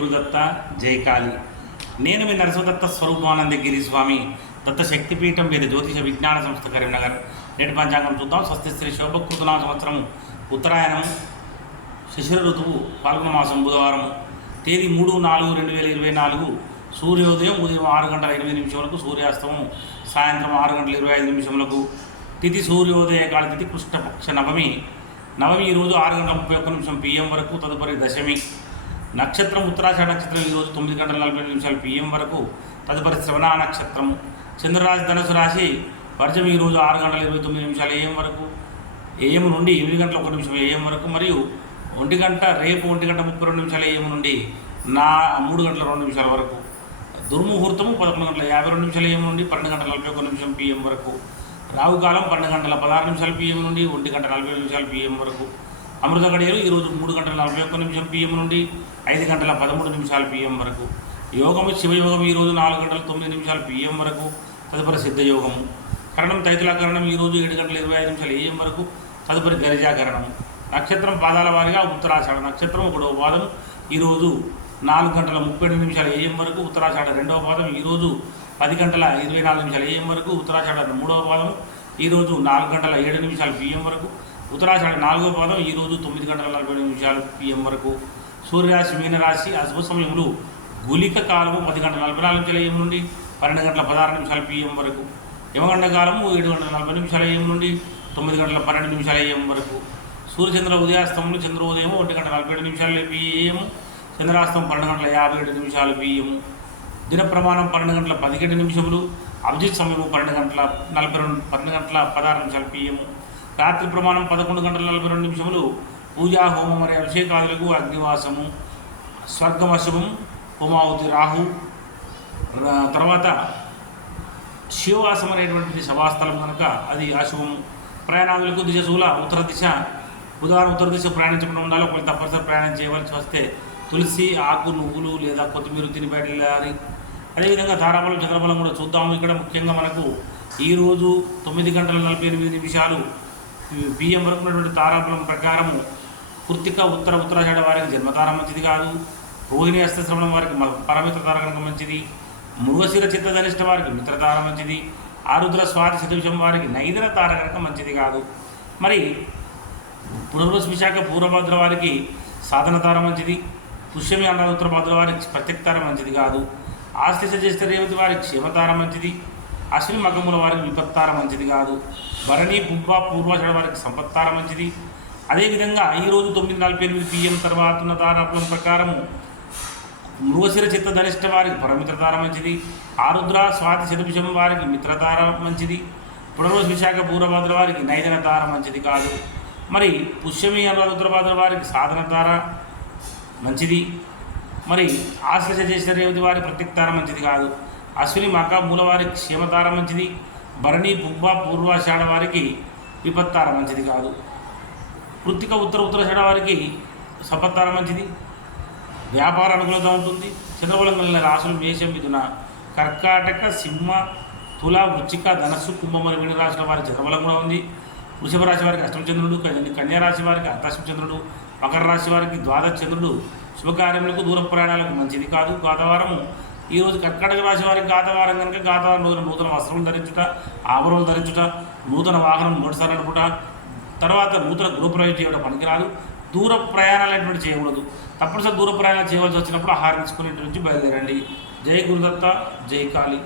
గురుదత్త జయకాళి. నేను మీ నరసదత్త స్వరూపానందగిరి స్వామి దత్త శక్తిపీఠం మీద జ్యోతిష విజ్ఞాన సంస్థ కరీంనగర్. నేటి పంచాంగం చూద్దాం. స్వస్తి శ్రీ శోభకృతనా సంవత్సరం ఉత్తరాయణం శిశిర ఋతువు పాల్గొన మాసం బుధవారం తేదీ మూడు నాలుగు రెండు వేల ఇరవై నాలుగు. సూర్యోదయం ఉదయం ఆరు గంటల ఎనిమిది నిమిషములకు సూర్యాస్తమం సాయంత్రం ఆరు గంటల ఇరవై ఐదు నిమిషములకు తిథి సూర్యోదయ కాల తిథి కృష్ణపక్ష నవమి. నవమి ఈరోజు ఆరు గంటల ముప్పై ఒక్క నిమిషం పిఎం వరకు తదుపరి దశమి. నక్షత్రం ఉత్తరాషాఢ నక్షత్రం ఈరోజు తొమ్మిది గంటల నలభై నిమిషాలు పిఎం వరకు. తదుపరి శ్రవణ నక్షత్రం. చంద్రరాశి ధనుసు రాశి వర్జం ఈరోజు ఆరు గంటల ఇరవై తొమ్మిది నిమిషాలు ఏఎం వరకు. ఏఎం నుండి ఎనిమిది గంటల ఒక నిమిషం ఏఎం వరకు మరియు ఒంటి గంట రేపు ఒంటి గంట ముప్పై రెండు నిమిషాల ఏఎం నుండి నా మూడు గంటల రెండు నిమిషాల వరకు. దుర్ముహూర్తము పదకొండు గంటల యాభై రెండు నిమిషాల ఏఎం నుండి పన్నెండు గంటల నలభై ఒక నిమిషం పిఎం వరకు. రావుకాలం పన్నెండు గంటల పదహారు నిమిషాల పిఎం నుండి ఒంటి గంట నలభై నిమిషాల పిఎం వరకు. అమృత గడియలు ఈరోజు మూడు గంటల నలభై ఒక్క నిమిషం పిఎం నుండి ఐదు గంటల పదమూడు నిమిషాల పిఎం వరకు. యోగము శివయోగం ఈరోజు నాలుగు గంటల తొమ్మిది నిమిషాల పిఎం వరకు. తదుపరి సిద్ధయోగము. కరణం తైతులాకరణం ఈరోజు ఏడు గంటల ఇరవై ఐదు నిమిషాలు ఏఎం వరకు. తదుపరి గరిజాకరణము. నక్షత్రం పాదాల వారిగా ఉత్తరాషాఢ నక్షత్రం ఒకటో పాదం ఈరోజు నాలుగు గంటల ముప్పై ఎనిమిది నిమిషాలు ఏఎం వరకు. ఉత్తరాషాఢ రెండవ పాదం ఈరోజు పది గంటల ఇరవై నాలుగు నిమిషాలు ఏఎం వరకు. ఉత్తరాషాఢ మూడవ పాదము ఈరోజు నాలుగు గంటల ఏడు నిమిషాలు పిఎం వరకు. ఉత్తరాషాఢ నాలుగో పాదం ఈరోజు తొమ్మిది గంటల నలభై నిమిషాలు పిఎం వరకు. సూర్యరాశి మీనరాశి అశుభ సమయములు గులిక కాలము పది గంటల నలభై నాలుగు నిమిషాల ఏం నుండి పన్నెండు గంటల పదహారు నిమిషాల పిఎం వరకు. యమగండ కాలము ఏడు గంటల నలభై నిమిషాల ఏం నుండి తొమ్మిది గంటల పన్నెండు నిమిషాల ఏం వరకు. సూర్యచంద్ర ఉదయాస్తములు చంద్రోదయం ఒంటి గంట నలభై ఏడు నిమిషాలు పిఎం చంద్రాస్తం పన్నెండు గంటల యాభై ఏడు నిమిషాలు పిఎం దిన ప్రమాణం పన్నెండు గంటల పదిహేడు నిమిషములు అభిజిత్ సమయం పన్నెండు గంటల నలభై రెండు పన్నెండు గంటల పదహారు నిమిషాలు పిఎం రాత్రి ప్రమాణం పదకొండు గంటల నలభై రెండు నిమిషములు పూజా హోమం మరియు అభిషేకాదులకు అగ్నివాసము స్వర్గవశము హోమావతి రాహు తర్వాత శివవాసం అనేటువంటిది సభాస్థలం కనుక అది అశుభం ప్రయాణాదులకు దిశ శువుల ఉత్తర దిశ బుధవారం ఉత్తర దిశ ప్రయాణించకుండా ఉండాలి ఒకవేళ తప్పనిసరి ప్రయాణం చేయవలసి వస్తే తులసి ఆకు నువ్వులు లేదా కొత్తిమీర తిని బయట వెళ్ళాలి అదేవిధంగా తారాబలం చంద్రబలం కూడా చూద్దాము. ఇక్కడ ముఖ్యంగా మనకు ఈరోజు తొమ్మిది గంటల నలభై ఎనిమిది నిమిషాలు బియ్యం వరకు ఉన్నటువంటి తారాబలం ప్రకారము కృతిక ఉత్తర ఉత్తరాషాఢ వారికి జన్మతార మంచిది కాదు. రోహిణి అస్తశ్రవణం వారికి మ- పరమిత్ర తార కనుక మంచిది. మృగశిర చిత్తధనిష్ట వారికి మిత్రతార మంచిది. ఆరుద్ర స్వాతి శతవిషం వారికి నైదర తార కనుక మంచిది కాదు. మరి పునర్వసు విశాఖ పూర్వభద్ర వారికి సాధన తార మంచిది. పుష్యమి అన్న భద్ర వారికి ప్రత్యక్తార మంచిది కాదు. ఆస్తిశ సజేస్తరేవతి రేవతి వారికి క్షేమతార మంచిది. అశ్విని మగముల వారికి విపత్తార మంచిది కాదు. భరణి పుబ్బ పూర్వాషాఢ వారికి సంపత్తార మంచిది. అదేవిధంగా ఈరోజు తొమ్మిది నలభై ఎనిమిది పిఎం తర్వాత ఉన్న దారాపులం ప్రకారము మృగశిర చిత్త ధనిష్ట వారికి పరమిత్రతార మంచిది. ఆరుద్ర స్వాతి శతభిషం వారికి మిత్రతార మంచిది. పునర్వశ విశాఖ పూర్వభద్ర వారికి నైదన తార మంచిది కాదు. మరి పుష్యమి అనురాధుద్రభద్ర వారికి సాధన తార మంచిది. మరి ఆశ్లేష చేసిన రేవతి వారి ప్రత్యక్తార మంచిది కాదు. అశ్విని మక మూలవారి క్షేమతార మంచిది. భరణి పుబ్బ పూర్వాషాఢ వారికి విపత్తార మంచిది కాదు. కృత్తిక ఉత్తర ఉత్తరాషాఢ వారికి సపత్తార మంచిది. వ్యాపార అనుకూలత ఉంటుంది. చంద్రబలం కలిగిన రాసులు మేషం మిథున కర్కాటక సింహ తుల వృచ్చిక ధనస్సు కుంభం మరియు మీన రాశుల వారికి చంద్రబలం కూడా ఉంది. వృషభ రాశి వారికి అష్టమ చంద్రుడు కన్యా రాశి వారికి అర్ధాష్టమ చంద్రుడు మకర రాశి వారికి ద్వాదశ చంద్రుడు శుభకార్యములకు దూర ప్రయాణాలకు మంచిది కాదు. గాతవారము. ఈరోజు కర్కాటక రాశి వారికి గాతవారం కనుక గాతవారం రోజున నూతన వస్త్రం ధరించుట ఆభరణం ధరించుట నూతన వాహనం మూడుసార్లు అనుకుంటా తర్వాత నూతన గృహప్రవేశం చేయడం పనికిరాదు. దూర ప్రయాణాలు అనేటువంటి చేయకూడదు. తప్పనిసరి దూర ప్రయాణాలు చేయవలసి వచ్చినప్పుడు ఆహారం తీసుకునేటువంటి నుంచి బయలుదేరండి. జై గురుదత్త జై కాళీ.